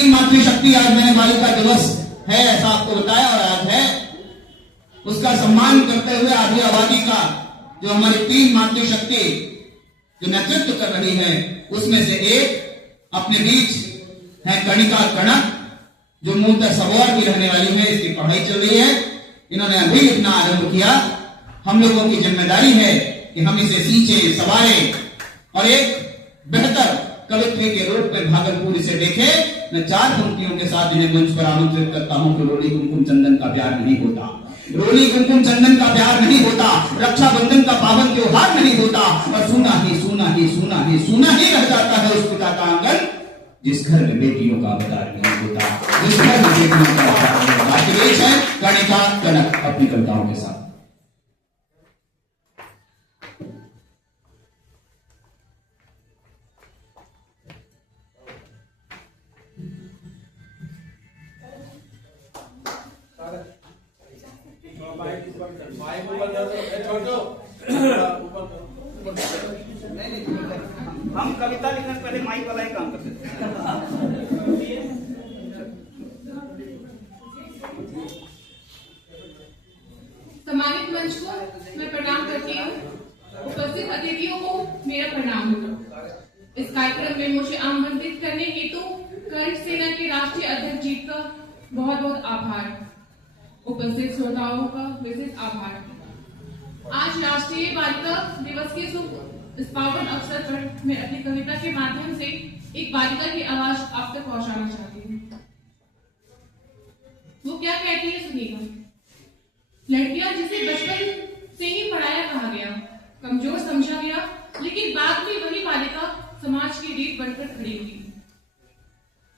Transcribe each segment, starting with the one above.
तीन मातृशक्ति, आज मैंने बालिका दिवस है ऐसा आपको बताया और आज है, उसका सम्मान करते हुए आधी आबादी का जो हमारी तीन मातृशक्ति जो नेतृत्व कर रही है, उसमें से एक अपने बीच है कणिका कणक, जो मूलतः सबौर की रहने वाली है। इसकी पढ़ाई चल रही है, इन्होंने अभी लिखना आरंभ किया। हम लोगों की जिम्मेदारी है कि हम इसे सींचे, संवारें और एक बेहतर कवित्व के रूप में भागलपुर इसे देखे। मैं चार पंक्तियों के साथ इन्हें मंच पर आमंत्रित करता हूं कि रोली कुमकुम चंदन का प्यार नहीं होता, रोली कुमकुम चंदन का प्यार नहीं होता, रक्षाबंधन का पावन त्योहार नहीं होता, और सूना ही सूना ही सूना ही सूना ही रह जाता है उस पिता का आंगन जिस घर में बेटियों का अवतार नहीं होता, जिस घर में बेटियों का अवतार नहीं होता। पेश है कणिका कनक अपनी कविताओं के साथ। हम कविता लिखने से पहले माइक वाला ही काम करते थे। सम्मानित मंच को मैं प्रणाम करती हूँ। उपस्थित अतिथियों को मेरा प्रणाम होगा। इस कार्यक्रम में मुझे आमंत्रित करने हेतु कर्ण सेना के राष्ट्रीय अध्यक्ष जी का बहुत बहुत आभार, उपस्थित श्रोताओं का विशेष आभार। आज राष्ट्रीय बालिका दिवस के शुभ इस पावन अवसर पर मैं अपनी कविता के माध्यम से एक बालिका की आवाज आप तक पहुंचाना चाहती हूँ। वो क्या कहती है सुनिएगा। लड़कियां जिसे बचपन से ही पढ़ाया कहा गया, कमजोर समझा गया, लेकिन बाद में वही बालिका समाज की रीढ़ बनकर खड़ी हुई,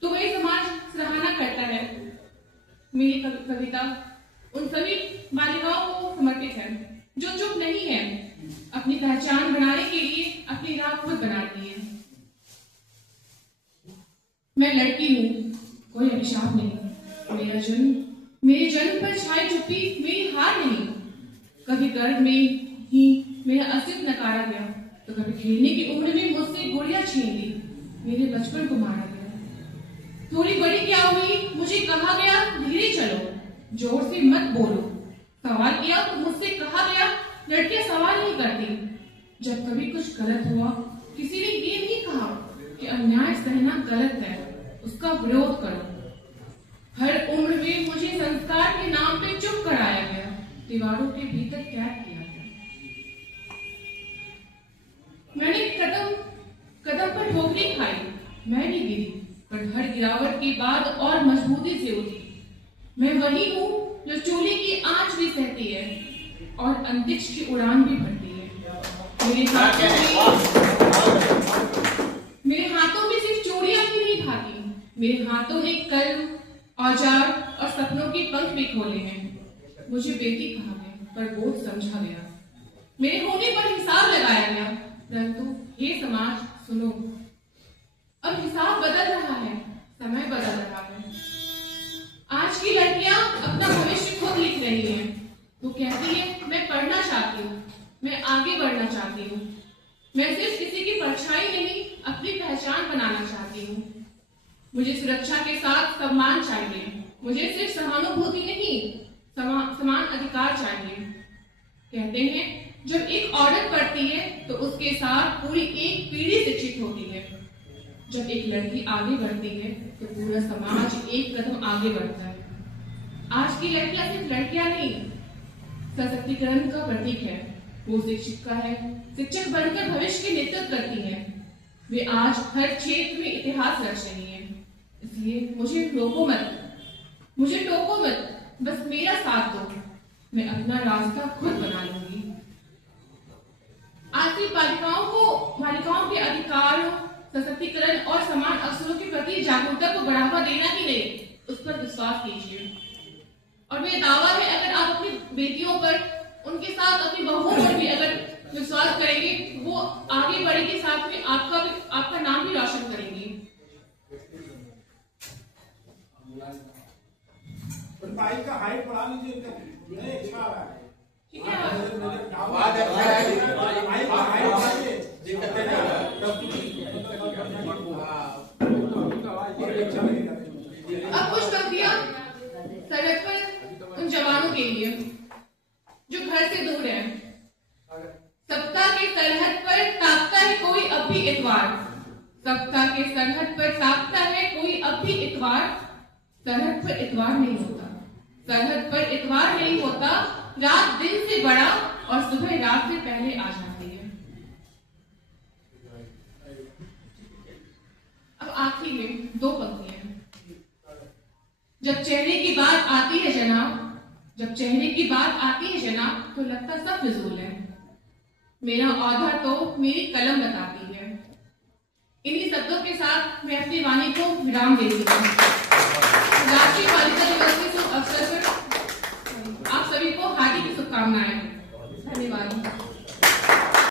तो वही समाज सराहना करता है। मेरी कविता उन सभी बालिकाओं को समर्पित है जो चुप नहीं है, अपनी पहचान बनाने के लिए अपनी राह खुद बनाती है। मैं लड़की हूँ, कोई अभिशाप नहीं। मेरे जन्म पर छाई चुप्पी मेरी हार नहीं। कभी गर्भ में ही मेरा अस्तित्व नकारा गया, तो कभी खेलने की उम्र में मुझसे गोलियां छीन ली, मेरे बचपन को मारा गया। थोड़ी बड़ी क्या हुई, मुझे कहा गया धीरे चलो, जोर से मत बोलो। सवाल किया तो मुझसे कहा गया लड़कियां सवाल नहीं करती। जब कभी कुछ गलत हुआ, किसी ने ये नहीं कहा कि अन्याय सहना गलत है, उसका विरोध करो। हर उम्र में मुझे संस्कार के नाम पे चुप कराया गया, दीवारों के भीतर कैद किया गया। मैंने कदम कदम पर ठोकरें खाई, मैं नहीं गिरी, पर हर गिरावट के बाद और मजबूती से उठी। मैं वही हूँ जो चूल्हे की आंच भी सहती है और अंतरिक्ष की उड़ान भी भरती है। मेरे हाथों में सिर्फ चूड़ियां ही नहीं भागी, मेरे हाथों ने कलम, औजार और सपनों के पंख भी खोले हैं। मुझे बेटी कहा गया, पर बोझ समझा गया, मेरे होने पर हिसाब लगाया गया। परंतु हे समाज सुनो, अब हिसाब बदल रहा है, समय बदल रहा है। आज की लड़कियां अपना भविष्य खुद लिख रही हैं। वो कहती है मैं पढ़ना चाहती हूँ, मैं आगे बढ़ना चाहती हूँ, मैं सिर्फ किसी की परछाई नहीं अपनी पहचान बनाना चाहती हूँ। मुझे सुरक्षा के साथ सम्मान चाहिए, मुझे सिर्फ सहानुभूति नहीं समान अधिकार चाहिए। कहते हैं जब एक औरत पढ़ती है तो उसके साथ पूरी एक पीढ़ी शिक्षित होती है। जब एक लड़की आगे बढ़ती है तो पूरा समाज एक कदम आगे बढ़ता है। आज की लड़कियां सिर्फ लड़कियां नहीं, सशक्तिकरण का प्रतीक है। वो शिक्षिका है, शिक्षक बनकर भविष्य के नेतृत्व करती है। वे आज हर क्षेत्र में इतिहास रच रही है। इसलिए मुझे टोको मत, बस मेरा साथ दो, मैं अपना रास्ता खुद बना लूंगी। आज की बालिकाओं के अधिकारों, सशक्तिकरण और समान अवसरों के प्रति जागरूकता को बढ़ावा देना ही नहीं, उस पर विश्वास कीजिए। और मेरा दावा है अगर आप अपनी बेटियों पर, उनके साथ अपनी बहुओं पर भी अगर विश्वास करेंगे, वो आगे बढ़ेगी, साथ में आपका नाम भी रोशन करेंगी। बाइक का हाइट बढ़ा लीजिए, नहीं अच्छा आ रहा है। ठीक है, आवाज अच्छा है, बाइक का हाइट बढ़ाइए, दिक्कत है ना, अच्छा लगेगा। पंक्तियां सरहद पर उन जवानों के लिए जो घर से दूर है। सप्ताह के सरहद पर ताकता है कोई अब भी इतवार, सप्ताह के सरहद पर ताकता है कोई अब भी इतवार। सरहद पर इतवार नहीं होता, सरहद पर इतवार नहीं होता। रात दिन से बड़ा और सुबह रात से पहले आ जाती है। अब आखिरी में 2 पंक्तियां। जब चेहरे की बात आती है जनाब, जब चेहरे की बात आती है जनाब, तो लगता सब फिजूल है। मेरा औहदा तो मेरी कलम बताती है। इन्हीं शब्दों के साथ मैं अपनी वाणी को विराम देती हूँ। राष्ट्रीय बालिका दिवस के शुभ अवसर पर आप सभी को हार्दिक शुभकामनाएं। धन्यवाद।